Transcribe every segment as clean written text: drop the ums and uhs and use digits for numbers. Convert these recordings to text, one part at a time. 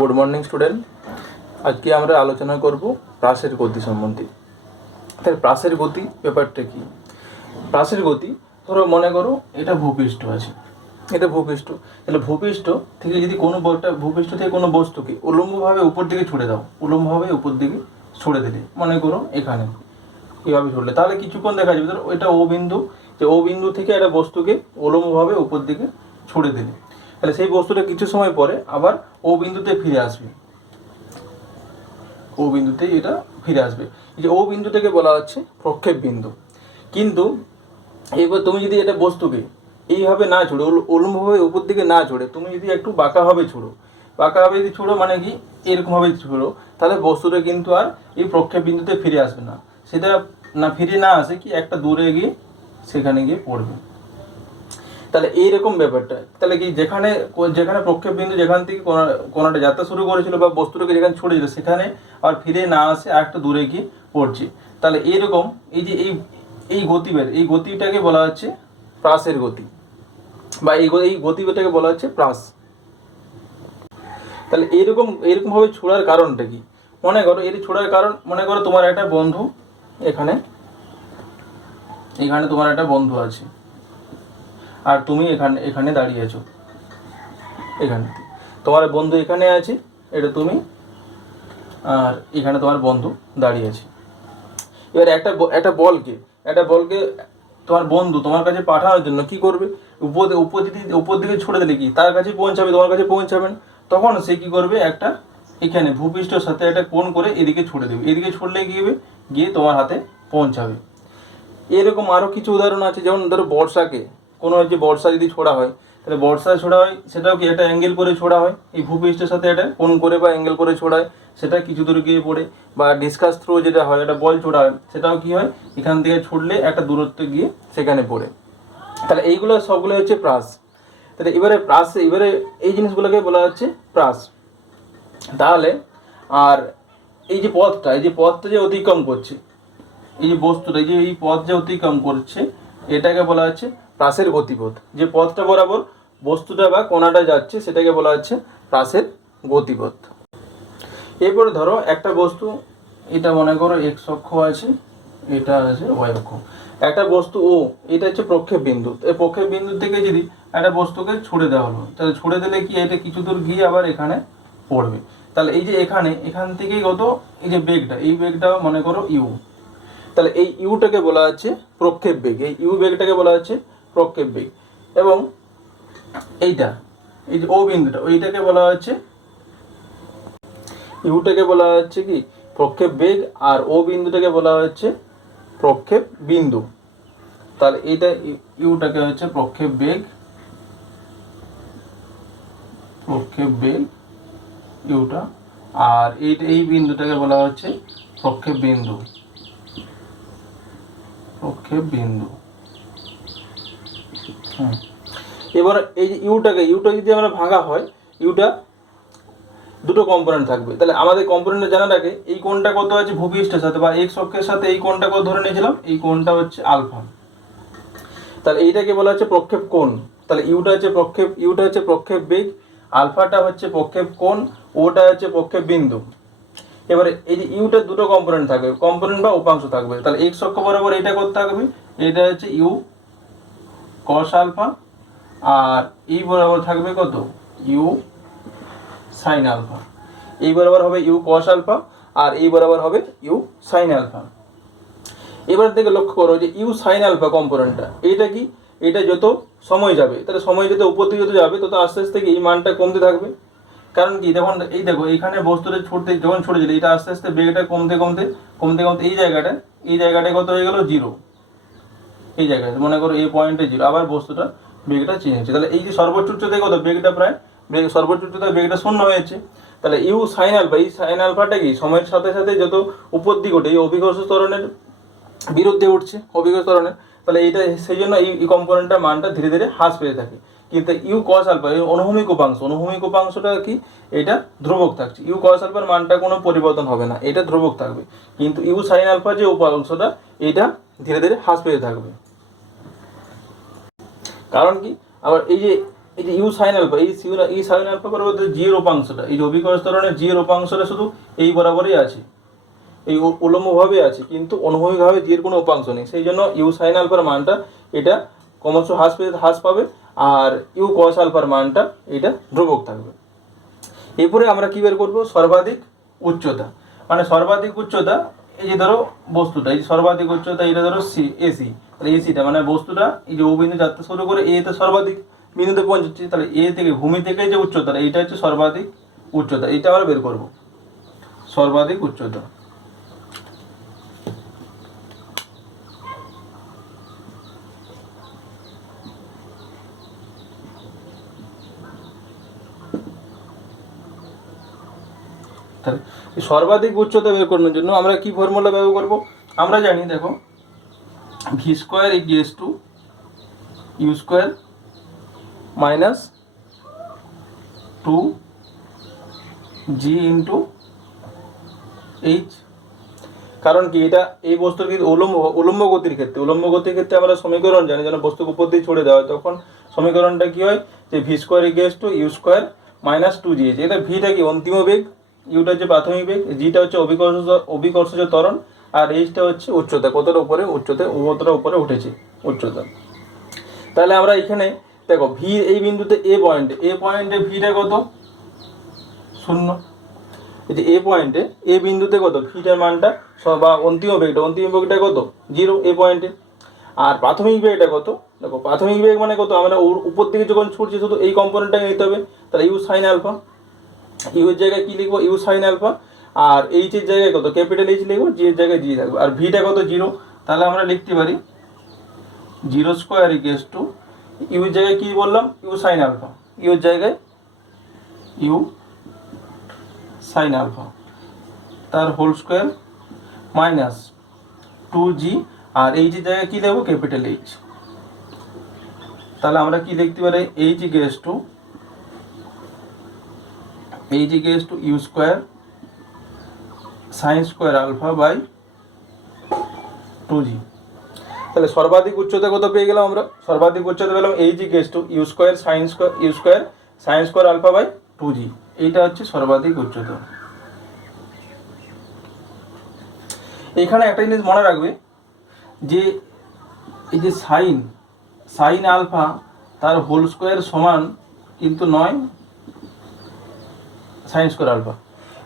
Good morning student. আজকে আমরা আলোচনা করব প্রাসের গতি সম্বন্ধে। তাহলে প্রাসের গতি ব্যাপারটা কি? প্রাসের গতি, ধরো মনে করো এটা ভূপৃষ্ঠ আছে, এটা ভূপৃষ্ঠ। তাহলে ভূপৃষ্ঠ থেকে যদি ভূপৃষ্ঠ থেকে কোনো বস্তুকে উলম্বভাবে উপর দিকে ছুড়ে দাও, উলম্বভাবে উপর দিকে ছুড়ে দিলে, মনে করো এখানে কীভাবে ছুড়লে, তাহলে কিছুক্ষণ দেখা যাবে ধরো এটা ও বিন্দু, যে ও বিন্দু থেকে একটা বস্তুকে উলম্বভাবে উপর দিকে ছুড়ে দিলে, তাহলে সেই বস্তুটা কিছু সময় পরে আবার ও বিন্দুতে ফিরে আসবে, ও বিন্দুতে এটা ফিরে আসবে। এই যে ও বিন্দুটাকে বলা হচ্ছে প্রক্ষেপ বিন্দু। কিন্তু এবার তুমি যদি এটা বস্তুকে এইভাবে না ছুড়ো, উলম্বভাবে উপর দিকে না ছুড়ে তুমি যদি একটু বাঁকাভাবে ছুড়ো, বাঁকাভাবে যদি ছুড়ো মানে কি এরকমভাবে ছুড়ো, তাহলে বস্তুটা কিন্তু আর এই প্রক্ষেপ বিন্দুতে ফিরে আসবে না। সেটা না ফিরে না আসে কি একটা দূরে গিয়ে সেখানে গিয়ে পড়বে। তাহলে এইরকম ব্যাপারটা, তাহলে কি যেখানে যেখানে প্রক্ষেপ বিন্দু যেখান থেকে কোনাটা যাত্রা শুরু করেছিল বা বস্তুটাকে যেখানে ছড়েছিল সেখানে আর ফিরে না আসে আর একটু দূরে গিয়ে পড়ছে। তাহলে এইরকম এই যে এই গতিবেগ, এই গতিটাকে বলা হচ্ছে প্রাসের গতি, বা এই গতিবেগটাকে বলা হচ্ছে প্রাস। তাহলে এরকমভাবে ছোড়ার কারণটা কি? মনে করো এর ছোড়ার কারণ, মনে করো তোমার একটা বন্ধু এখানে তোমার একটা বন্ধু আছে আর তুমি এখানে দাঁড়িয়ে আছো, এখানে তোমার বন্ধু এখানে আছে, এটা তুমি, আর এখানে তোমার বন্ধু দাঁড়িয়ে আছে। এবার একটা বলকে তোমার বন্ধু তোমার কাছে পাঠানোর জন্য কি করবে? উপর দিকে ছুড়ে দিলে কি তার কাছে পৌঁছাবে, তোমার কাছে পৌঁছাবে না। তখন সে কি করবে, একটা এখানে ভূপৃষ্ঠের সাথে একটা কোণ করে এদিকে ছুড়ে দেবে, এদিকে ছুড়লে গিয়ে তোমার হাতে পৌঁছাবে। এরকম আরও কিছু উদাহরণ আছে, যেমন ধরো বর্ষাকে, কোনো যে বর্ষা যদি ছোড়া হয়, তাহলে বর্ষা ছোড়া হয় সেটাও কি একটা অ্যাঙ্গেল করে ছোড়া হয়, এই ভূপৃষ্ঠের সাথে একটা কোণ করে বা অ্যাঙ্গেল করে ছোড়ায়, সেটা কিছু দূরে গিয়ে পড়ে। বা ডিসকাস থ্রো যেটা হয়, একটা বল ছোড়া হয়, সেটাও কি হয় এখান থেকে ছুড়লে একটা দূরত্বে গিয়ে সেখানে পড়ে। তাহলে এইগুলো সবগুলো হচ্ছে প্রাস। তাহলে এবারে এই জিনিসগুলোকে বলা হচ্ছে প্রাস। তাহলে আর এই যে পথটা যে অতিক্রম করছে, এই যে বস্তুটা এই পথ যে অতিক্রম করছে, এটাকে বলা হচ্ছে প্রাসের গতিপথ। যে পথটা বরাবর বস্তুটা বা কণাটা যাচ্ছে সেটাকে বলা হচ্ছে প্রাসের গতিপথ। এরপরে ধরো একটা বস্তু, এটা মনে করো এক্স অক্ষ আছে, এটা আছে ওয়াই অক্ষ। একটা বস্তু ও, এটা হচ্ছে প্রক্ষেপ বিন্দু। এই প্রক্ষেপ বিন্দু থেকে যদি একটা বস্তুকে ছুড়ে দেওয়া হলো, তাহলে ছুড়ে দিলে কি এটা কিছু দূর গিয়ে আবার এখানে পড়বে। তাহলে এই যে এখান থেকেই এই যে বেগটা, এই বেগটা মনে করো ইউ। তাহলে এই ইউটাকে বলা হচ্ছে প্রক্ষেপ বেগ, এই ইউ বেগটাকে বলা হচ্ছে প্রক্ষেপ বেগ। এবং এই যে ও বিন্দুটা, ওইটাকে বলা হচ্ছে, ইউটাকে বলা হচ্ছে কি প্রক্ষেপ বেগ, আর ও বিন্দুটাকে বলা হচ্ছে প্রক্ষেপ বিন্দু। তাহলে এইটা ইউটাকে হচ্ছে প্রক্ষেপ বেগ ইউটা, আর এই বিন্দুটাকে বলা হচ্ছে প্রক্ষেপ বিন্দু। এবার এই যে ইউটা যদি আমরা ভাঙা হয়, ইউটা দুটো কম্পোনেন্ট থাকবে। তাহলে আমাদের কম্পোনেন্ট জানার আগে এই কোণটা কত আছে ভূপৃষ্ঠের সাথে বা এক্স অক্ষের সাথে, এই কোণটা কত ধরে নিয়েছিলাম, এই কোণটা হচ্ছে আলফা। তাহলে এইটাকে বলা হচ্ছে প্রক্ষেপ কোণ। তাহলে ইউটা হচ্ছে প্রক্ষেপ বেগ, আলফাটা হচ্ছে প্রক্ষেপ কোণ, ওটা হচ্ছে প্রক্ষেপ বিন্দু। এবারে এই যে ইউটার দুটো কম্পোনেন্ট থাকবে, কম্পোনেন্ট বা উপাংশ থাকবে। তাহলে এক্স অক্ষ বরাবর এটা করতে থাকবে, এটা হচ্ছে ইউ কস আলফা, আর এই বরাবর থাকবে কত ইউ সাইন আলফা। এই বরাবর হবে ইউ কস আলফা, আর এই বরাবর হবে ইউ সাইন আলফা। এবার থেকে লক্ষ্য করো যে ইউ সাইন আলফা কম্পোনেন্টটা, এইটা কি, এটা যত সময় যাবে, তাহলে সময় যত উপর দিকে যত যাবে তত আস্তে আস্তে এই মানটা কমতে থাকবে। কারণ কি, দেখো এইখানে বস্তুটা যখন ছুটেছিল, এটা আস্তে আস্তে বেগটা কমতে এই জায়গাটায় কত হয়ে গেল জিরো। এই জায়গায় মনে করো এই পয়েন্টে জিরো, আবার বস্তুটা বেগটা চেঞ্জ হচ্ছে। তাহলে এই যে সর্বোচ্চ উচ্চতায় কত বেগটা সর্বোচ্চ উচ্চতায় বেগটা শূন্য হয়েছে। তাহলে ইউ সাইন আলফা, এই সাইন আলফাটা কি সময়ের সাথে সাথে যত উপর দিকে ওঠে, এই অভিকর্ষ ত্বরণের বিরুদ্ধে উঠছে, অভিকর্ষ ত্বরণের। তাহলে এইটা সেই জন্য এই কম্পোনেন্টটার মানটা ধীরে ধীরে হ্রাস পেতে থাকে। কিন্তু ইউ কস আলফা, এই অনুভূমিক উপাংশটা কি, এটা ধ্রুবক থাকছে। ইউ কস আলফার মানটা কোনো পরিবর্তন হবে না, এটা ধ্রুবক থাকবে। কিন্তু ইউ সাইন আলফা যে উপাংশটা, এটা ধীরে ধীরে হ্রাস পেতে থাকবে। কারণ কি, আবার এই যে ইউ সাইন আলফা, এই সাইন আলফা পরিবর্তে জি এর উপাংশটা, এই যে অভিকর্ষ ত্বরণের জি এর উপাংশটা শুধু এই বরাবরই আছে, এই উলম্বভাবে আছে, কিন্তু অনুভূমিকভাবে জি এর কোনো উপাংশ নেই। সেই জন্য ইউ সাইন আলফার মানটা এটা ক্রমশ হ্রাস পাবে, আর ইউ কস আলফার মানটা এটা ধ্রুবক থাকবে। এরপরে আমরা কি বের করবো, সর্বাধিক উচ্চতা। মানে সর্বাধিক উচ্চতা, এই যে ধরো বস্তুটা, এই সর্বাধিক উচ্চতা এটা ধরো এসি, তাহলে এসিটা মানে বস্তুটা এই যে ও বিন্দু যাত্রা শুরু করে এ তে সর্বাধিক বিন্দুতে পৌঁছচ্ছে, তাহলে এ থেকে ভূমি থেকে যে উচ্চতা, এইটা হচ্ছে সর্বাধিক উচ্চতা, এটা আমরা বের করব সর্বাধিক উচ্চতা। তাহলে এই সর্বাধিক উচ্চতা বের করানোর জন্য আমরা কি ফর্মুলা ব্যবহার করব, আমরা জানি দেখো v square equals to u square minus 2g into h. কারণ কি, এটা এই বস্তুর কিন্তু উলম্ব গতির ক্ষেত্রে আমরা সমীকরণ জানি, যেন বস্তুকে উপর দিয়ে ছড়ে দেওয়া হয়, তখন সমীকরণটা কি হয় যে v square equals to u square minus 2g। এটা ভিটা কি অন্তিম বেগ, ইউটা হচ্ছে প্রাথমিক বেগ, জিটা হচ্ছে অভিকর্ষজ ত্বরণ, আর এইচটা হচ্ছে উচ্চতা, কতটা উপরে উঠেছে উচ্চতা। তাহলে আমরা এখানে দেখো ভি এই বিন্দুতে এ পয়েন্টে ভিটা কত, 0। এই যে এ বিন্দুতে কত ভিটার মানটা বা অন্তিম বেগটা কত 0 এ পয়েন্টে। আর প্রাথমিক বেগটা কত, দেখো প্রাথমিক বেগ মানে কত, আমরা উপর দিকে যখন ছুটছি শুধু এই কম্পোনেন্টটাকে নিতে হবে, তাহলে ইউ সাইন আলফা, ইউ এর জায়গায় কি লিখবো ইউ সাইন আলফা, আর এইচ এর জায়গায় কত ক্যাপিটাল এইচ লিখবো, জি এর জায়গায় জি থাকবে, আর ভিটা কত 0। তাহলে আমরা লিখতে পারি 0 স্কোয়ার ইকুয়ালস টু ইউ এর জায়গায় কি বললাম ইউ সাইন আলফা, ইউ এর জায়গায় ইউ সাইন আলফা তার হোল স্কোয়ার মাইনাস 2g, আর এইচ এর জায়গায় কি দেবো ক্যাপিটাল এইচ। তাহলে আমরা কি লিখতে পারি h equals to u square sine square alpha by 2g। তাহলে সর্বাধিক উচ্চতা কত পেয়ে গেলাম আমরা, সর্বাধিক উচ্চতা পেলাম h equals to u square sine square alpha by 2g। এইটা হচ্ছে সর্বাধিক উচ্চতা। এখানে একটা জিনিস মনে রাখবে যে এই যে সাইন আলফা তার হোল স্কোয়ার সমান কিন্তু নয় সাইন স্কোয়ার আলফা।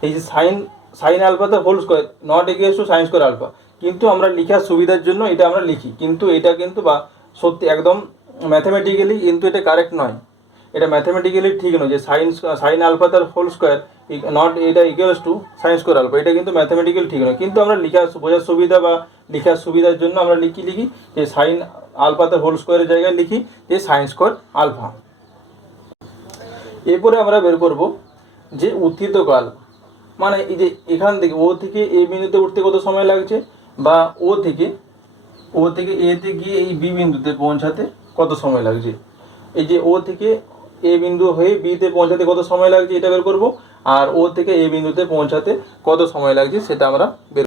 এই যে সাইন আলফা তার whole square not equals to sine square alpha, কিন্তু আমরা লেখার সুবিধার জন্য এটা আমরা লিখি, কিন্তু এটা কিন্তু বা সত্যি একদম ম্যাথমেটিক্যালি কিন্তু এটা কারেক্ট নয়, এটা ম্যাথমেটিক্যালি ঠিক নয় যে সাইন আলফা তার হোল স্কোয়ার নট এটা equals to sine square alpha, এটা কিন্তু ম্যাথমেটিক্যালি ঠিক নয়, কিন্তু আমরা বোঝার সুবিধা বা লেখার সুবিধার জন্য আমরা লিখি যে সাইন আলফা তার হোল স্কোয়ারের জায়গায় লিখি যে সাইন স্কোয়ার আলফা। এরপরে আমরা বের করব যে উত্থিতকাল, মানে এই যে এখান থেকে ও থেকে এ বিন্দুতে উঠতে কত সময় লাগছে, বা ও থেকে এতে গিয়ে এই বি বিন্দুতে পৌঁছাতে কত সময় লাগছে, এই যে ও থেকে এ বিন্দু হয়ে বিতে পৌঁছাতে কত সময় লাগছে এটা বের করব, আর ও থেকে এ বিন্দুতে পৌঁছাতে কত সময় লাগছে সেটা আমরা বের।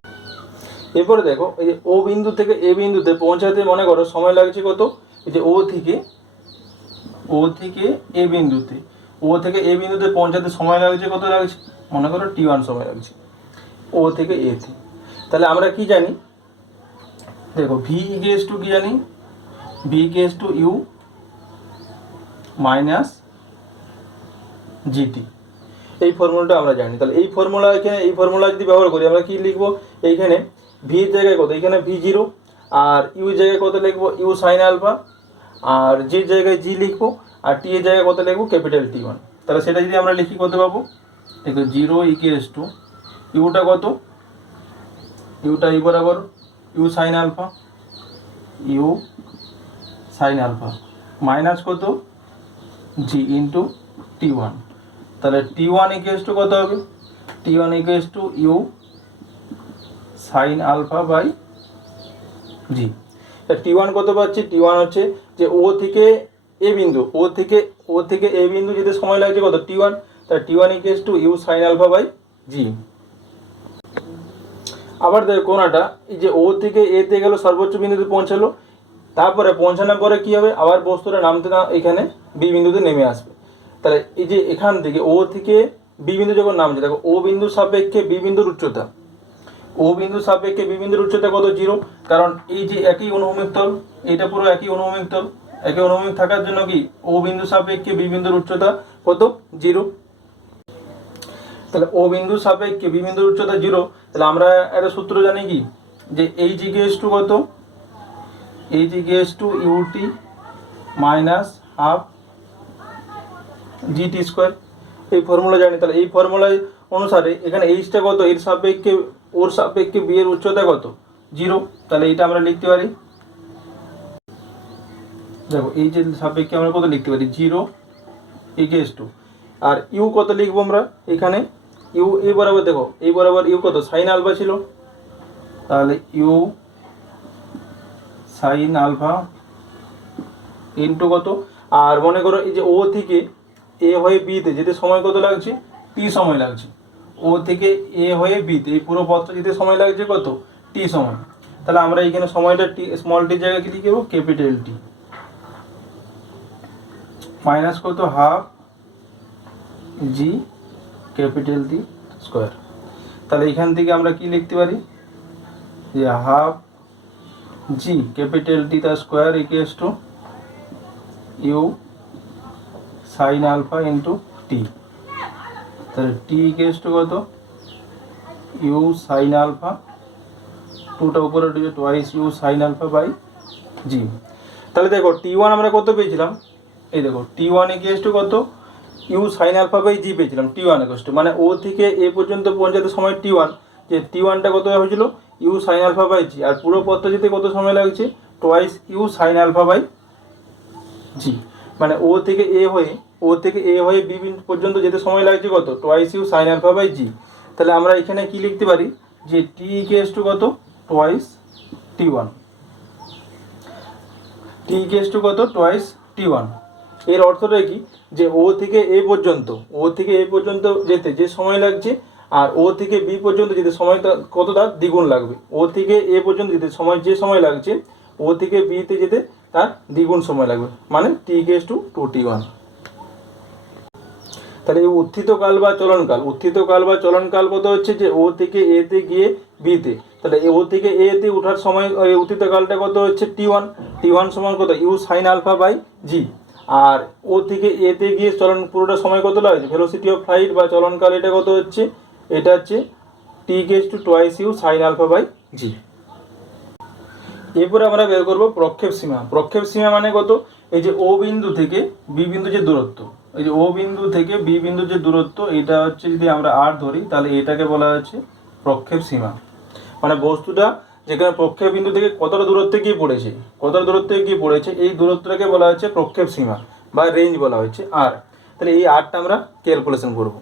এরপরে দেখো এই যে ও বিন্দু থেকে এ বিন্দুতে পৌঁছাতে মনে করো সময় লাগছে কত, এই যে ও থেকে এ বিন্দুতে পৌঁছাতে সময় লাগছে কত লাগছে, মনে করো t1 সময় লাগছে ও থেকে এ তে। তাহলে আমরা কি জানি, দেখো ভি ইকুয়ালস টু কি জানি, v equals to u minus gt, এই ফর্মুলাটা আমরা জানি। তাহলে এই ফর্মুলা যদি ব্যবহার করি আমরা কি লিখবো, এইখানে ভি এর জায়গায় কত, এখানে v0, আর ইউ জায়গায় কত লিখবো ইউ সাইন আলফা, আর জির জায়গায় জি লিখবো, আর টি এর জায়গায় কত লিখবো ক্যাপিটাল T1। তাহলে সেটা যদি আমরা লিখি কত পাবো, দেখো 0 ইকুয়ালস টু ইউটা কত, ইউটা ই বরাবর ইউ সাইন আলফা মাইনাস কত জি ইন্টু T1। তাহলে T1 ইকুয়ালস টু কত হবে, T1 equals to you sine alpha by g. T1 কত পাচ্ছি, T1 হচ্ছে যে ও থেকে এ বিন্দু যেতে সময় লাগছে কত T1, তাহলে T1 equals to you sine alpha by G. আবার দেখো কোনাটা এই যে ও থেকে এ তে গেল সর্বোচ্চ বিন্দুতে পৌঁছালো, তারপরে পৌঁছানোর পরে কি হবে, আবার বস্তুটা এখানে বি বিন্দুতে নেমে আসবে। তাহলে এই যে এখান থেকে ও থেকে বি বিন্দু যখন নামছে, দেখো ও বিন্দুর সাপেক্ষে বি বিন্দুর উচ্চতা, ও বিন্দুর সাপেক্ষে বি বিন্দুর উচ্চতা কত? 0। কারণ এই যে একই অনুভূমিক তল, এটা পুরো একই অনুভূমিক তল, একই অনুভূমিক থাকার জন্য কি ও বিন্দুর সাপেক্ষে বি বিন্দুর উচ্চতা কত? 0। তাহলে ও বিন্দুর সাপেক্ষে বি বিন্দুর উচ্চতা 0। তাহলে আমরা একটা সূত্র জানি কি, যে এইচ ইকুয়ালস টু কত? H equals to ut minus half gt square, এই ফর্মুলা জানি। তাহলে এই ফর্মুলা অনুসারে এখানে এইচটা কত? এর সাপেক্ষে, ওর সাপেক্ষে বি এর উচ্চতা কত? 0। তাহলে এটা আমরা লিখতে পারি, দেখো এই যে সাপেক্ষে আমরা কত লিখতে পারি? 0 ইকুয়ালস টু, আর ইউ কত লিখবো আমরা এখানে? ইউ এই বরাবর, দেখো এই বরাবর ইউ কত? সাইন আলফা ছিল, তাহলে ইউ সাইন আলফা ইন্টু কত? আর মনে করো এই যে ও থেকে এ হয়ে বিতে যেতে সময় কত লাগছে? টি সময় লাগছে। ও থেকে এ হয়ে বিতে এই পুরো পথটা যেতে সময় লাগছে কত? টি সময়। তাহলে আমরা এখানে সময়টা টি, স্মল টির জায়গায় কি লিখে দেবো? ক্যাপিটাল টি মাইনাস কত? হাফ জি ক্যাপিটাল টি স্কোয়ার। তাহলে এখান থেকে আমরা কি লিখতে পারি? যে হাফ জি ক্যাপিটাল টি তার square equals to you sine alpha into T. তাহলে টি ইকুয়ালস টু কত? ইউ সাইন আলফা, টুটা উপরে উঠেছে twice U sine alpha by G. তাহলে দেখো টি1 আমরা কত পেয়েছিলাম? এই দেখো টি1 ইকুয়ালস টু কত? U sine alpha by G পেয়েছিলাম। টি1 ইকুয়ালস টু মানে ও থেকে এ পর্যন্ত পৌঁছাতে সময় টি1, যে টি1টা কত হয়েছিল? U sine alpha by G. আর পুরো পথটা যেতে কত সময় লাগছে? Twice U sine alpha by G. মানে ও থেকে এ হয়ে বি পর্যন্ত যেতে সময় লাগছে কত? Twice U sine alpha by G. তাহলে আমরা এখানে কি লিখতে পারি? যে টি ইকুয়ালস টু কত? Twice T one. T equals to কত? Twice T one. এর অর্থটা কি? যে ও থেকে এ পর্যন্ত যেতে যে সময় লাগছে, আর ও থেকে বি পর্যন্ত যেতে সময়টা কত? তার দ্বিগুণ লাগবে। ও থেকে এ পর্যন্ত যেতে যে সময় লাগছে, ও থেকে বিতে যেতে তার দ্বিগুণ সময় লাগবে, মানে টি ইকুয়ালস টু 2t1। তাহলে এই উত্থিত কাল বা চলনকাল কত হচ্ছে? যে ও থেকে এতে গিয়ে বিতে। তাহলে ও থেকে এতে ওঠার সময় উত্থিত কালটা কত হচ্ছে? টি1 সমান কত? U sine alpha by G. আর ও থেকে এতে গিয়ে চলন পুরোটা সময় কত লাগছে? ভেলোসিটি অফ ফ্লাইট বা চলনকাল এটা কত হচ্ছে? এটা হচ্ছে T equals to twice U sine alpha by G. এরপরে আমরা বের করবো প্রক্ষেপ সীমা। প্রক্ষেপ সীমা মানে কত? এই যে ও বিন্দু থেকে বি বিন্দু যে দূরত্ব, এই যে ও বিন্দু থেকে বি বিন্দু যে দূরত্ব, এটা হচ্ছে যদি আমরা আর ধরি, তাহলে এটাকে বলা হচ্ছে প্রক্ষেপ সীমা। মানে বস্তুটা যেখানে প্রক্ষেপ বিন্দু থেকে কতটা দূরত্বে গিয়ে পড়েছে, এই দূরত্বটাকে বলা হচ্ছে প্রক্ষেপ সীমা বা রেঞ্জ বলা হচ্ছে আর। তাহলে এই আরটা আমরা ক্যালকুলেশন করব।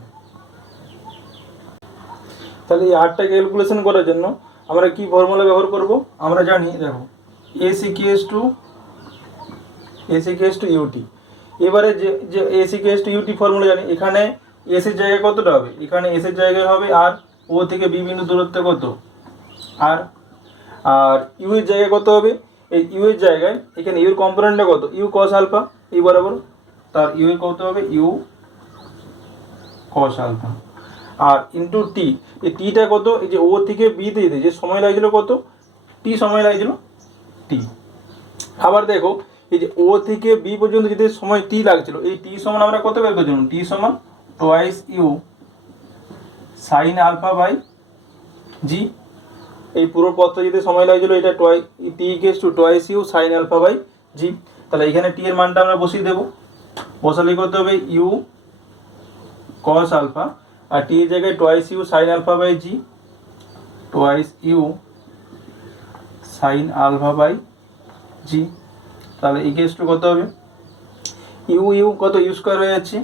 তাহলে এই আরটা ক্যালকুলেশন করার জন্য আমরা কি ফর্মুলা ব্যবহার করব? আমরা জানি, দেখো এস ইকুয়ালস টু ইউটি। এবারে যে s equals to ut formula জানি, এখানে এস এর জায়গায় কতটা হবে? এখানে এস এর জায়গায় হবে আর, ও থেকে বি বিন্দু দূরত্ব কত? আর ইউ এর জায়গায় কত হবে? এই ইউ এর জায়গায় এখানে ইউ এর কম্পোনেন্টটা কত? ইউ কস আলফা, এই বরাবর, তার ইউ এর কত হবে? U cos alpha. আর ইন্টু টি, এই টিটা কত? এই যে ও থেকে বিতে যেতে যে সময় লাগছিল কত? টি সময় লাগছিল টি। আবার দেখো এই যে ও থেকে বি পর্যন্ত যেতে সময় টি লাগছিল, এই টি সমান আমরা কত বের করছিলাম? টি সমান twice U sine alpha by G. এই পুরো পথটা যেতে সময় লাগছিল এটা T equals to twice U sine alpha by G. তাহলে এখানে টি এর মানটা আমরা বসিয়ে দেবো। বসালে করতে হবে ইউ কস আলফা, আর টি এর জায়গায় twice U sine alpha by G, twice U sine alpha by G. তাহলে ইকুয়ালস টু কত হবে? ইউ কত? ইউ স্কোয়ার হয়ে যাচ্ছে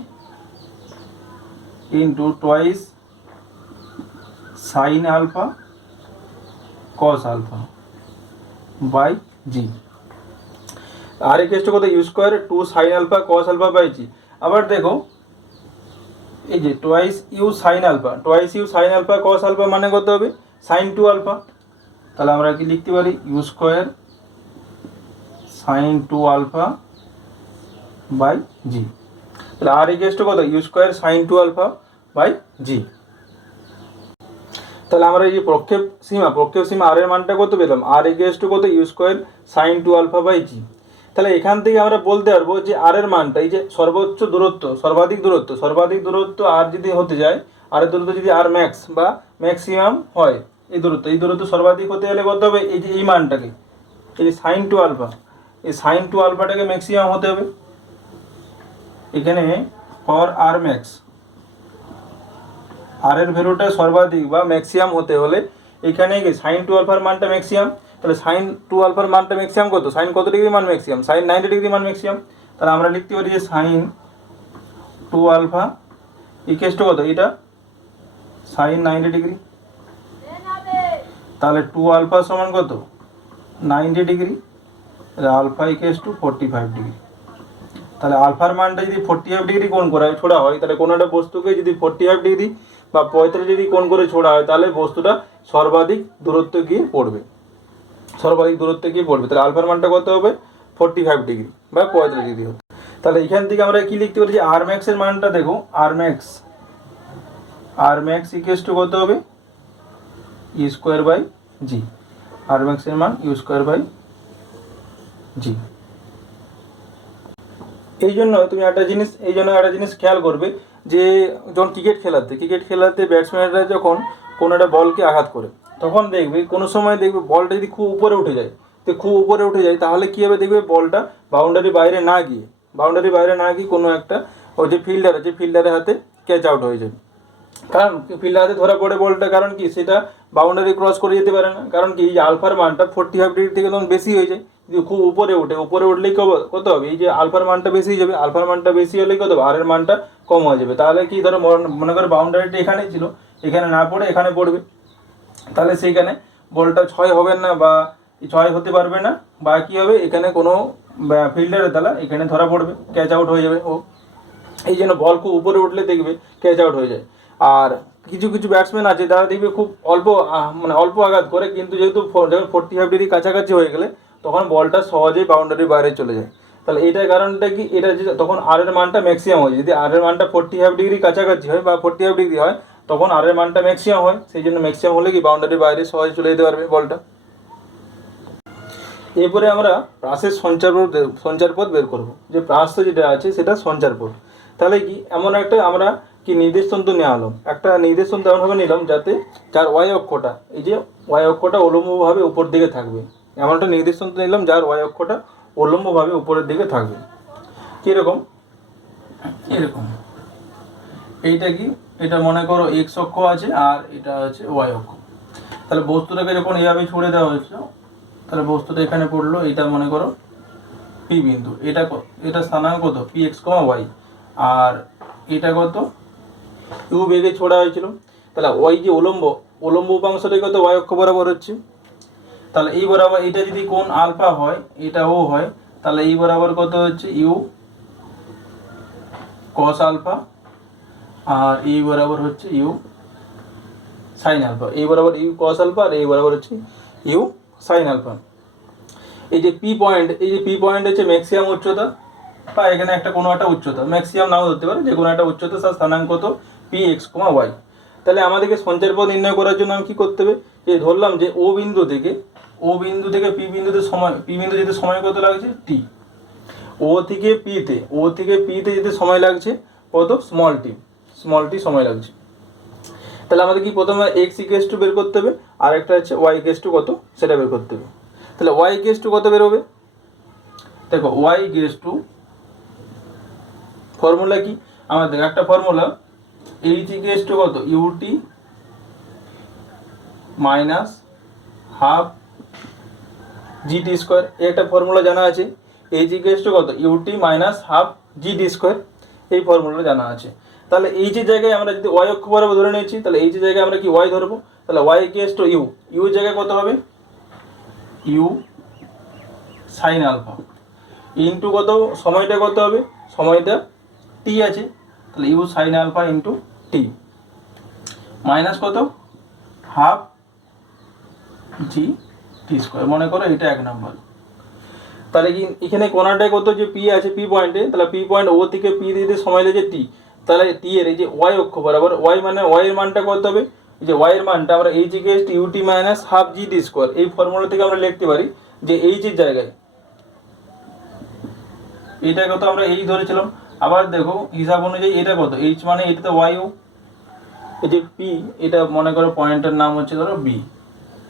into twice sine alpha cos alpha by G. R equals to কত? You square 2 sine alpha cos alpha by G. আবার দেখো এই যে twice U sine alpha cos alpha মানে কত হবে? Sine 2 alpha. তাহলে আমরা কি লিখতে পারি? U square sine 2 alpha by G. তাহলে আর ইকুয়াল টু কত, you square sine 2 alpha by G. তাহলে আমরা এই যে প্রক্ষেপ সীমা আর এর মানটা কত পেলাম, আর ইকুয়াল টু কত, you square sine 2 alpha by G. তাহলে এখান থেকে আমরা বলতে পারবো যে আর এর মানটা, এই যে সর্বোচ্চ দূরত্ব, সর্বাধিক দূরত্ব আর যদি হতে যায়, আর এর দূরত্ব যদি আর ম্যাক্স বা ম্যাক্সিমাম হয়, এই দূরত্ব সর্বাধিক হতে গেলে কত হবে, এই যে এই মানটাকে, এই যে সাইন 2 আলফা, এই সাইন 2 আলফাটাকে ম্যাক্সিমাম হতে হবে। এখানে ফর আর ম্যাক্স, আর এর ভ্যালুটা সর্বাধিক বা ম্যাক্সিমাম হতে হলে এখানে কি সাইন 2 আলফার মানটা ম্যাক্সিমাম। তাহলে সাইন 2 আলফার মানটা ম্যাক্সিমাম কত, সাইন কত ডিগ্রি মান ম্যাক্সিমাম, সাইন 90 ডিগ্রি মান ম্যাক্সিমাম। তাহলে আমরা লিখতে পারি যে সাইন 2 আলফা ইকুয়াল টু কত, এটা সাইন 90 ডিগ্রি। তাহলে 2 আলফা সমান কত, 90 degree, alpha equal to 45 degree. তাহলে আলফার মানটা যদি 45 ডিগ্রি কোণ করে ছোড়া হয়, তাহলে কোনো একটা বস্তুকে যদি 45 ডিগ্রি বা 45 ডিগ্রি কোণ করে ছোড়া হয়, তাহলে বস্তুটা সর্বাধিক দূরত্ব গিয়ে পড়বে, তাহলে আলফার মানটা কত হবে, 45 ডিগ্রি বা 45 ডিগ্রি হতো। তাহলে এখান থেকে আমরা কি লিখতে পারি যে আর ম্যাক্সের মানটা দেখো, আর ম্যাক্স ইকুয়াল টু কত হবে, ইউ স্কোয়ার বাই জি। আর ম্যাক্সের মান ইউ স্কোয়ার বাই জি। এই জন্য একটা জিনিস খেয়াল করবে যে যখন ক্রিকেট খেলাতে ব্যাটসম্যানরা যখন কোনো একটা বলকে আঘাত করে, তখন দেখবে কোনো সময় দেখবে বলটা যদি খুব উপরে উঠে যায়, তাহলে কী হবে, দেখবে বলটা বাউন্ডারির বাইরে না গিয়ে কোনো একটা ওই যে ফিল্ডারের হাতে ক্যাচ আউট হয়ে যাবে। কারণ ফিল্ডার হাতে ধরা পড়ে বলটা, কারণ কি সেটা বাউন্ডারি ক্রস করে যেতে পারে না, কারণ কি এই যে আলফার মানটা 45 ডিগ্রি থেকে তখন বেশি হয়ে যায়। যদি খুব উপরে উঠলেই কত হবে, এই যে আলফার মানটা বেশি হয়ে যাবে, আলফার মানটা বেশি হলেই কত হবে, আর এর মানটা কম হয়ে যাবে। তাহলে কি ধরো মনে করো বাউন্ডারিটা এখানেই ছিল, এখানে না পড়ে এখানে পড়বে, তাহলে সেইখানে বলটা ছয় হবে না বা ছয় হতে পারবে না, বা কী হবে, এখানে কোনো ফিল্ডারের দ্বারা এখানে ধরা পড়বে, ক্যাচ আউট হয়ে যাবে ও। এই জন্য বল খুব উপরে উঠলে দেখবে ক্যাচ আউট হয়ে যায়। আর কিছু ব্যাটসম্যান আছে যারা দেখবে খুব অল্প আঘাত করে, কিন্তু যেহেতু যখন 45 ডিগ্রি কাছাকাছি হয়ে গেলে তখন বলটা সহজেই বাউন্ডারির বাইরে চলে যায়। তাহলে এইটার কারণটা কি, এটা যে তখন আর এর মানটা ম্যাক্সিমাম হয়, যদি আর এর মানটা 45 ডিগ্রি কাছাকাছি হয় বা 45 ডিগ্রি হয়, তখন আর এর মানটা ম্যাক্সিমাম হয়, সেই জন্য ম্যাক্সিমাম হলে কি বাউন্ডারির বাইরে সহজে চলে যেতে পারবে বলটা। এরপরে আমরা প্রাসের সঞ্চারপথ বের করব, যে প্রাস যেটা আছে সেটা সঞ্চারপথ। তাহলে কি এমন একটা আমরা কি নির্দেশতন্ত্র নেওয়া হলো, একটা নির্দেশতন্ত্র এমনভাবে নিলাম যাতে যার ওয়াই অক্ষটা, এই যে ওয়াই অক্ষটা উলম্বভাবে উপর দিকে থাকবে, এমন একটা নির্দেশতন্ত্র নিলাম যার ওয়াই অক্ষটা উলম্বভাবে উপরের দিকে থাকবে। কীরকম, এরকম, এইটা কি, এটা মনে করো এক্স অক্ষ আছে আর এটা আছে ওয়াই অক্ষ। তাহলে বস্তুটাকে যখন এইভাবে ছুড়ে দেওয়া হয়েছে, তাহলে বস্তুটা এখানে পড়লো, এটা মনে করো পি বিন্দু, এটা স্থানাঙ্ক কত, পি এক্স কমা ওয়াই, আর এটা কত ইউ বেগে ছোড়া হয়েছিল। তাহলে ওই যে উলম্ব উপাংশটা কত ওয়াই অক্ষ বরাবর হচ্ছে, তাহলে এই বরাবর এটা যদি কোণ আলফা হয়, এটা ও হয়, তাহলে এই বরাবর কত হচ্ছে ইউ কস আলফা, আর এই বরাবর হচ্ছে ইউ সাইন আলফা, এই বরাবর ইউ কস আলফা আর এই বরাবর হচ্ছে ইউ সাইন আলফা। এই যে পি পয়েন্ট হচ্ছে ম্যাক্সিমাম উচ্চতা, বা এখানে কোনো একটা উচ্চতা, ম্যাক্সিমাম নাও ধরতে পারে, যে কোনো একটা উচ্চতা তার স্থানাঙ্ক কত পি এক্স কমা ওয়াই। তাহলে আমাদেরকে সঞ্চারপথ নির্ণয় করার জন্য আমি কী করতে হবে, যে ধরলাম যে ও বিন্দু থেকে পি বিন্দু যেতে সময় কত লাগছে টি, ও থেকে পিতে যেতে সময় লাগছে কত স্মল টি সময় লাগছে। তাহলে আমাদের কি প্রথমে এক্স ইকুয়াল টু বের করতে হবে, আর একটা হচ্ছে ওয়াই ইকুয়াল টু কত সেটা বের করতে হবে। তাহলে ওয়াই ইকুয়াল টু কত বেরোবে, দেখো ওয়াই ইকুয়াল টু ফর্মুলা কি আমাদের, একটা ফর্মুলা এইচ ইকুয়াল টু কত ut minus half gt square, একটা ফর্মুলা জানা আছে। এইচ ইকুয়াল টু কত ut minus half gt square, এই ফর্মুলাটা জানা আছে। তাহলে এইচের জায়গায় আমরা যদি ওয়াই অক্ষ বরাবর ধরে নিয়েছি, তাহলে এইচের জায়গায় আমরা কি ওয়াই ধরবো, তাহলে ওয়াই ইকুয়াল টু ইউ এর জায়গায় কত হবে ইউ সাইন আলফা ইন্টু কত সময়টা কত হবে, সময়টা টি আছে, তাহলে ইউ সাইন আলফা ইন্টু টি মাইনাস কত হাফ জি টি স্কোয়ার, মনে করো এটা 1 নম্বর। তাহলে কি এখানে কোণাটায় কত যে পি আছে পি পয়েন্টে, তাহলে পি পয়েন্ট ও থেকে পি দিতে সময় লেগে টি, তাহলে টি এর এই যে ওয়াই অক্ষ বরাবর ওয়াই মানে ওয়াই এর মানটা কত হবে, এই যে ওয়াই এর মানটা আমরা h equals to ut minus half G T square এই ফর্মুলা থেকে আমরা লিখতে পারি যে এইচ এর জায়গায় এটা কত আমরা এই ধরেছিলাম। আবার দেখো হিসাব অনুযায়ী এটা কত, এইচ মানে এটাতে ওয়াই ও, এই যে পি এটা মনে করো পয়েন্টের নাম হচ্ছে ধরো বি,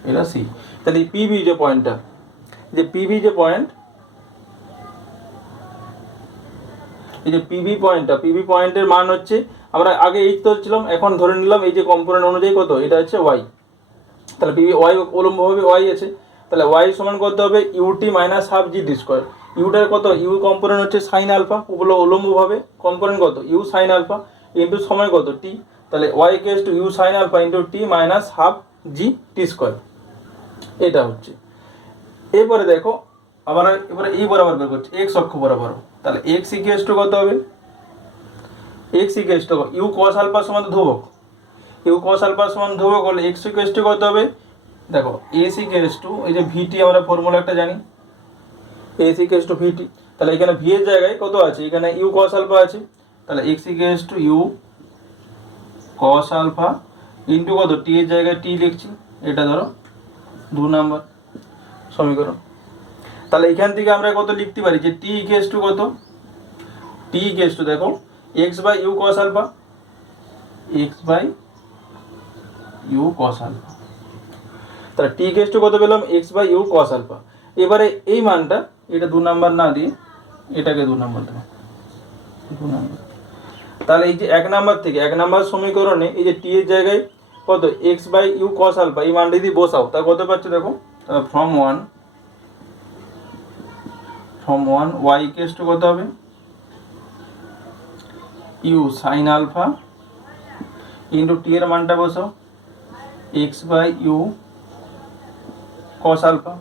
এটা সি, তাহলে এই পিবি যে পয়েন্টটা, যে পিবি যে পয়েন্ট, এই যে পিবি পয়েন্টটা, পিবি পয়েন্টের মান হচ্ছে আমরা আগে এইচ ধরছিলাম, এখন ধরে নিলাম এই যে কম্পোনেন্ট অনুযায়ী কত, এটা হচ্ছে ওয়াই, তাহলে পিবি ওয়াই উলম্বভাবে ওয়াই আছে, তাহলে ওয়াই সমান কত হবে U T minus half G D square, ইউটার কত ইউ কম্পোনেন্ট হচ্ছে সাইন আলফা, ওগুলো উলম্বভাবে কম্পোনেন্ট কত ইউ সাইন আলফা ইন্টু সময় কত টি, তাহলে Y equals to you sine alpha into T minus half G T square, এটা হচ্ছে। এরপরে দেখো আবার এবারে এই বরাবর বের করছি এক্স অক্ষ বরাবর, তাহলে এক্স ইকুয়ালস টু কত হবে, x equals to u cos alpha সমান ধ্রুবক, ইউ কস আলফা সমান ধ্রুবক হলে এক্স ইকুয়ালস টু কত হবে, দেখো এস ইকুয়ালস টু এই যে ভিটি আমরা ফর্মুলা একটা জানি, এস ইকুয়ালস টু ভিটি, তাহলে এখানে ভি এর জায়গায় কত আছে, এখানে ইউ কস আলফা আছে, তাহলে x equals to u cos alpha into কত টি এর জায়গায় টি লিখছি, এটা ধরো 2 নম্বর সমীকরণ। তাহলে এখান থেকে আমরা কত লিখতে পারি যে টি ইকুয়ালস টু কত, টি ইকুয়ালস টু দেখো x by you cos alpha, x by you cos alpha, তাহলে টি ইকুয়ালস টু কত পেলাম x by you cos alpha. এবারে এই মানটা এটা 2 নাম্বার না দিয়ে এটাকে 2 নাম্বার দেবো, 2 নাম্বার, তাহলে এই যে 1 নাম্বার থেকে 1 নাম্বার সমীকরণে এই যে টি এর জায়গায় কত X by you cos alpha এই মানটা যদি বসাও তাহলে কত পাচ্ছ দেখো, from one Y equals to কত হবে U sine alpha into T এর মানটা বসাও X by you cos alpha,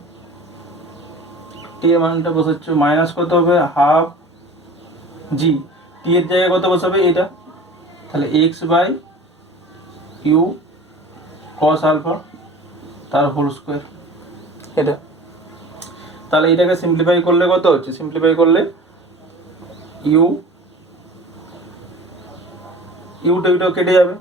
T এর মানটা বসাচ্ছ মাইনাস কত হবে হাফ জি, টি এর জায়গায় কত বসাবে এটা, তাহলে x by you cos alpha তার হোল স্কোয়ার এটা। তাহলে এটাকে সিম্পলিফাই করলে কত হচ্ছে, সিম্পলিফাই করলে ইউ ইউটা ইউটাও কেটে যাবে,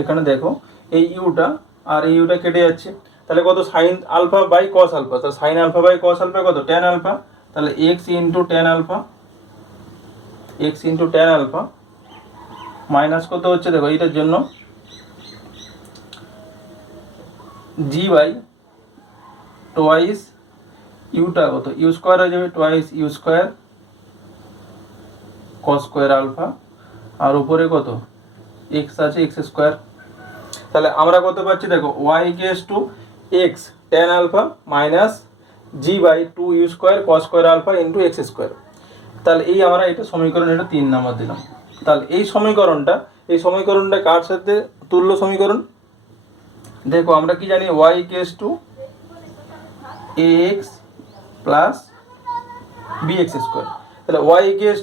এখানে দেখো এই ইউটা আর এই ইউটা কেটে যাচ্ছে, তাহলে কত sine alpha by cos alpha, তাহলে sine alpha by cos alpha কত ট্যান আলফা, তাহলে X into tan alpha, X into tan alpha minus কত হচ্ছে দেখো এইটার জন্য জি বাই টোয়াইস ইউটা কত ইউ স্কোয়ার হয়ে যাবে twice U square cos square alpha, আর উপরে কত এক্স আছে এক্স স্কোয়ার, তাহলে আমরা কত পাচ্ছি দেখো y equals to x tan alpha minus g by 2 u square cos square alpha into x square, তাহলে এই আমরা এটা সমীকরণ এটা 3 নাম্বার দিলাম। তাহলে এই সমীকরণটা কার সাথে তুল্য সমীকরণ, দেখো আমরা কি জানি Y equals to A X plus B X square, তাহলে Y equals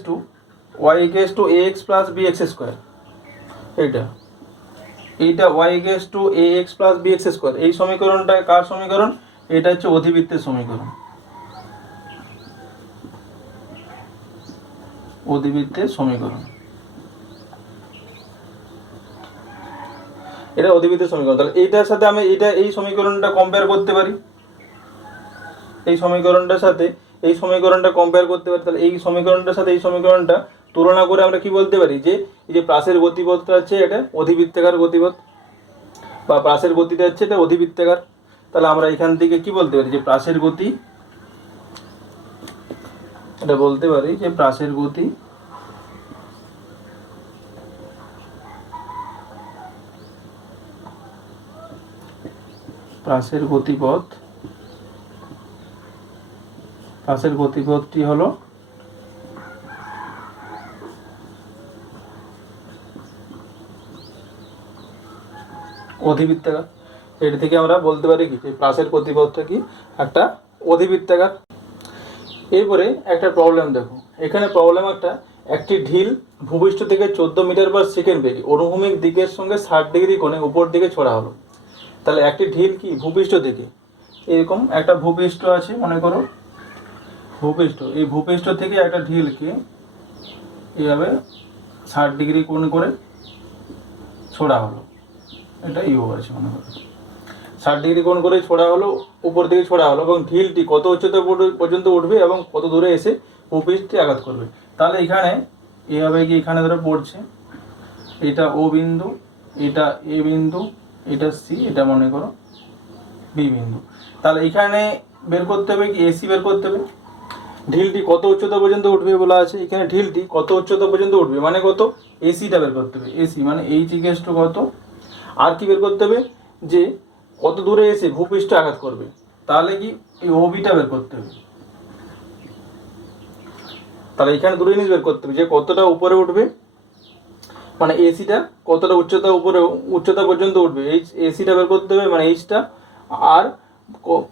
to A X plus B X square, এইটা Y equals to A X plus B X square, এই সমীকরণটা কার সমীকরণ, এটা হচ্ছে অধিবৃত্তের সমীকরণ, অধিবৃত্তের সমীকরণ, এটা অধিবৃত্তের সমীকরণ। তাহলে এইটার সাথে আমি এই সমীকরণটা কম্পেয়ার করতে পারি, এই সমীকরণটার সাথে এই সমীকরণটা কম্পেয়ার করতে পারি, তাহলে এই সমীকরণটার সাথে এই সমীকরণটা তুলনা করে আমরা কি বলতে পারি যে এই যে প্রাসের গতিপথটা হচ্ছে এটা অধিবৃত্তাকার গতিপথ, বা প্রাসের গতিটা হচ্ছে এটা অধিবৃত্তাকার, তাহলে আমরা এখান থেকে কি বলতে পারি যে প্রাসের গতি, এটা বলতে পারি যে প্রাসের গতি প্রাসের গতিপথটি হলো অধিবৃত্তাকার, এর থেকে আমরা বলতে পারি কি যে প্রাসের গতিপথটা কি একটা অধিবৃত্তাকার। এরপরে একটা প্রবলেম দেখো, এখানে প্রবলেম একটি ঢিল ভূপৃষ্ঠ থেকে 14 মিটার পার সেকেন্ড বেগে অনুভূমিক দিকের সঙ্গে 60 ডিগ্রি কোণে উপর দিকে ছোড়া হলো, তাহলে একটি ঢিল কি ভূপৃষ্ঠ থেকে এরকম একটা ভূপৃষ্ঠ আছে মনে করো, ভূপৃষ্ঠ, এই ভূপৃষ্ঠ থেকে একটা ঢিলকে এইভাবে 60 ডিগ্রি কোণ করে ছোড়া হলো, এটা ইউ আছে মনে করো, 60 ডিগ্রি কোণ করে ছোড়া হলো, উপর দিকে ছোড়া হলো, এবং ঢিলটি কত উচ্চতা পর্যন্ত উঠবে এবং কত দূরে এসে ভূপৃষ্ঠে আঘাত করবে। তাহলে এখানে এইভাবে কি এখানে ধরে পড়ছে, এটা ও বিন্দু, এটা এ বিন্দু, এটা সি, এটা মনে করো বি বিন্দু। তাহলে এখানে বের করতে হবে কি এসি বের করতে হবে। ঢিলটি কত উচ্চতা পর্যন্ত উঠবে বলা আছে, এখানে ঢিলটি কত উচ্চতা পর্যন্ত উঠবে মানে কত, এসিটা বের করতে হবে। এসি মানে এইচ ইকুয়ালস টু কত, আর কি বের করতে হবে যে কত দূরে এসে ভূপৃষ্ঠে আঘাত করবে, তাহলে কি এই ওবিটা বের করতে হবে। তাহলে এখানে দুটো জিনিস বের করতে হবে, যে কতটা উপরে উঠবে মানে এসিটা কতটা উচ্চতা পর্যন্ত উঠবে, এইচ এসিটা বের করতে হবে মানে এইচটা, আর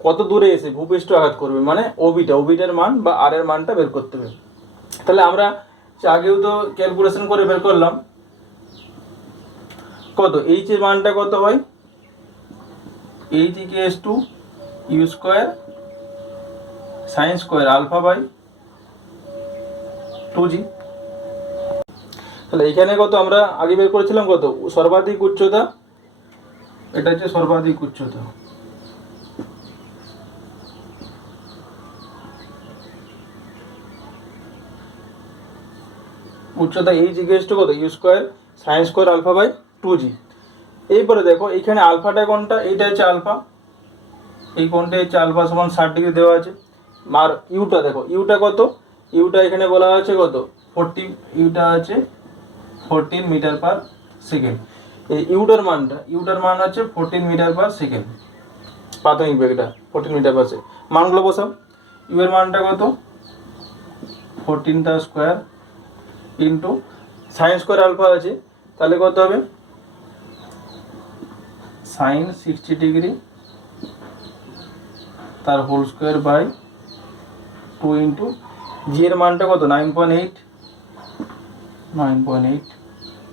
কত দূরে এসে ভূপৃষ্ঠ আঘাত করবে মানে ওবিটার মান বা আর এর মানটা বের করতে হবে। তাহলে আমরা আগেও তো ক্যালকুলেশন করে বের করলাম কত, এইচ এর মানটা কত হয়, h equals to u square sine square alpha by 2g। তাহলে এখানে কত আমরা আগে বের করেছিলাম কত, সর্বাধিক উচ্চতা, এটা হচ্ছে সর্বাধিক উচ্চতা, উচ্চতা এইচ ইকুয়ালস টু কত you square sine square alpha by 2g। এইপরে দেখো এখানে আলফাটা কোনটা, এইটা হচ্ছে আলফা, এই কোনটা হচ্ছে আলফা সমান 60 ডিগ্রি দেওয়া আছে। আর ইউটা দেখো, ইউটা কত, ইউটা এখানে বলা আছে কত 40, ইউটা আছে 14 মিটার পার সেকেন্ড। এই ইউটার মান হচ্ছে 14 মিটার পার সেকেন্ড, প্রাথমিক বেগটা 14 মিটার পার সেকেন্ড। মানগুলো বসাও, ইউ এর মানটা কত 14 তার square into sine square alpha আছে, তাহলে কত হবে সাইন 60 ডিগ্রি তার whole square by 2 into g এর মানটা কত 9.8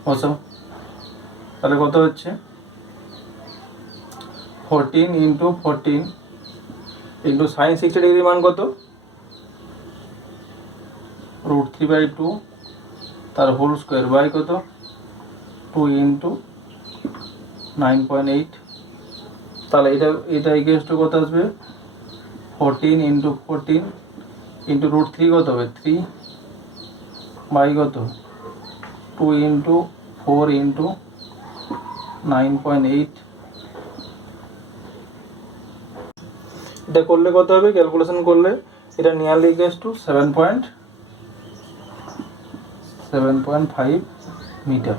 বসাও, তাহলে কত হচ্ছে 14 ইন্টু 14 ইন্টু সাইন 60 ডিগ্রি মান কত √3/2 তার হোল স্কোয়ার বাই কত 2 ইন্টু 9.8। তাহলে এটা ইকুয়ালস টু কত আসবে 14 ইন্টু 14 ইন্টু √3 কত হবে 3 বাই কত 2 ইন্টু 4 ইন্টু 9.8। এটা করলে কত হবে, ক্যালকুলেশন করলে এটা নিয়ারলি ইকুয়ালস টু 7.5 মিটার।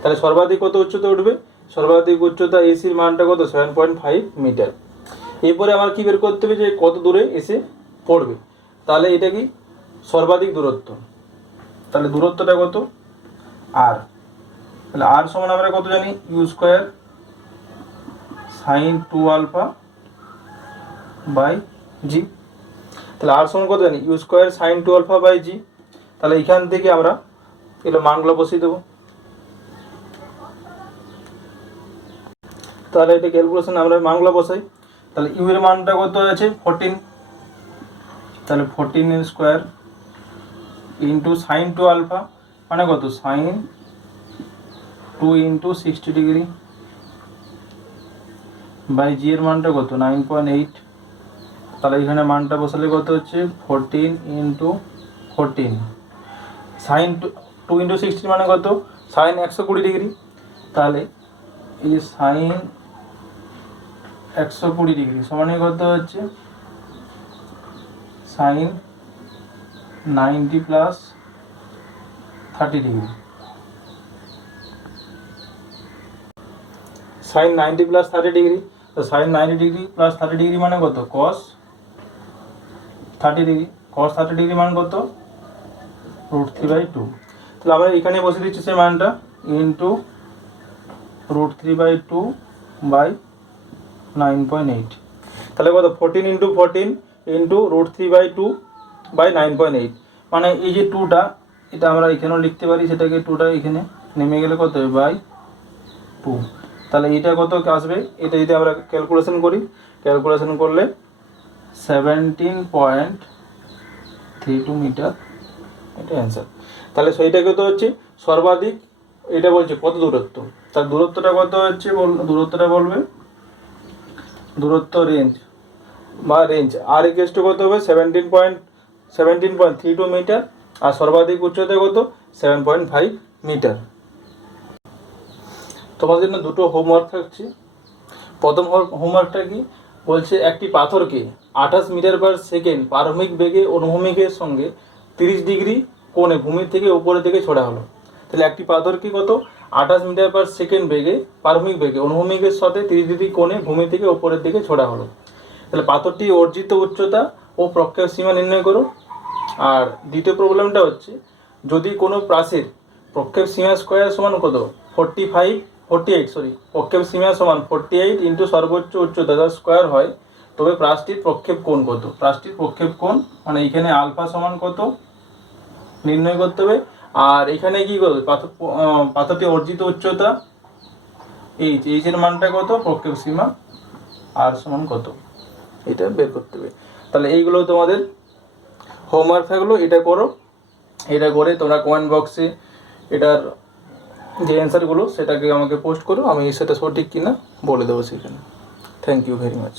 তাহলে সর্বাধিক কত উচ্চতা উঠবে, সর্বাধিক উচ্চতা এসির মানটা কত 7.5 মিটার। এরপরে আমার কি বের করতে হবে যে কত দূরে এসে পড়বে, তাহলে এটা কি সর্বাধিক দূরত্ব, তাহলে দূরত্বটা কত আর, তাহলে আর সমান আমরা কত জানি U square sine 2 alpha by G. তাহলে আর সমান কত জানি U square sine 2 alpha by G. তাহলে এখান থেকে আমরা এগুলো মানগুলো বসিয়ে দেবো। তাহলে এটা ক্যালকুলেশন আমরা মানগুলো বসাই, তাহলে ইউ এর মানটা কত আছে 14, তাহলে 14 এর স্কোয়ার ইন্টু সাইন 2 আলফা মানে কত সাইন 2 ইন্টু 60 ডিগ্রি বাই জি এর মানটা কত 9.8। তাহলে এখানে মানটা বসালে কত হচ্ছে 14 ইন্টু 14 সাইন 2 ইন্টু 60 মানে কত সাইন 120 ডিগ্রি। তাহলে এই যে সাইন 120 ডিগ্রি সমানে কত হচ্ছে sine 90 plus 30 degree, sine 90 plus 30 degree. তো সাইন 90 ডিগ্রি প্লাস 30 ডিগ্রি মানে কত কস 30 ডিগ্রি, কস 30 ডিগ্রি মান কত √3/2। তাহলে আমরা এখানে বসে দিচ্ছি সেই মানটা ইন্টু √3/2 বাই 9.8। তাহলে কত 14 ইন্টু 14 ইন্টু √3/2 বাই 9.8 মানে এই যে 2টা এটা আমরা এখানেও লিখতে পারি, সেটাকে 2টা এখানে নেমে গেলে কত হবে বাই 2। তাহলে এটা কত আসবে, এটা যদি আমরা ক্যালকুলেশন করি, ক্যালকুলেশন করলে 17.5 32 মিটার, এটা অ্যান্সার। তাহলে সেইটাকে তো হচ্ছে সর্বাধিক, এটা বলছে কত দূরত্ব, তার দূরত্বটা কত হচ্ছে দূরত্বটা বলবে, দূরত্ব রেঞ্জ বা রেঞ্জ আর ইকুয়াল টু কত হবে 17.32 মিটার, আর সর্বাধিক উচ্চতা কত 7.5 মিটার। তোমাদের জন্য দুটো হোমওয়ার্ক থাকছে। প্রথম হোমওয়ার্কটা কি বলছে, একটি পাথরকে 28 মিটার পার সেকেন্ড প্রারম্ভিক বেগে অনুভূমিকের সঙ্গে 30 ডিগ্রি কোণে ভূমি থেকে উপরের দিকে ছোড়া হলো। তাহলে একটি পাথরকে কত 28 মিটার পার সেকেন্ড বেগে প্রারম্ভিক বেগে অনুভূমিকের সাথে 30 ডিগ্রি কোণে ভূমি থেকে উপরের দিকে ছোড়া হলো। তাহলে পাথরটি অর্জিত উচ্চতা ও প্রক্ষেপ সীমা নির্ণয় করো। আর দ্বিতীয় প্রবলেমটা হচ্ছে, যদি কোনো প্রাচীর প্রক্ষেপ সীমা স্কোয়ার সমান কত 48 প্রক্ষেপ সীমা সমান 48 ইন্টু সর্বোচ্চ উচ্চতা যার স্কোয়ার হয়, তবে প্রাচীরটির প্রক্ষেপ কোণ কত, প্রাচীরটির প্রক্ষেপ কোণ মানে এখানে আলফা সমান কত নির্ণয় করতে হবে। আর এখানে কি করবে, পাথরটি অর্জিত উচ্চতা এইচ এর মানটা কত, প্রক্ষেপ সীমা আর সমান কত, এটা বের করতে হবে। তাহলে এইগুলো তোমাদের হোমওয়ার্ক থাকলো, এটা করো। এটা করে তোমরা কমেন্ট বক্সে এটার যে অ্যান্সারগুলো সেটাকে আমাকে পোস্ট করো, আমি সেটা সঠিক কিনা বলে দেবো সেখানে। Thank you very much.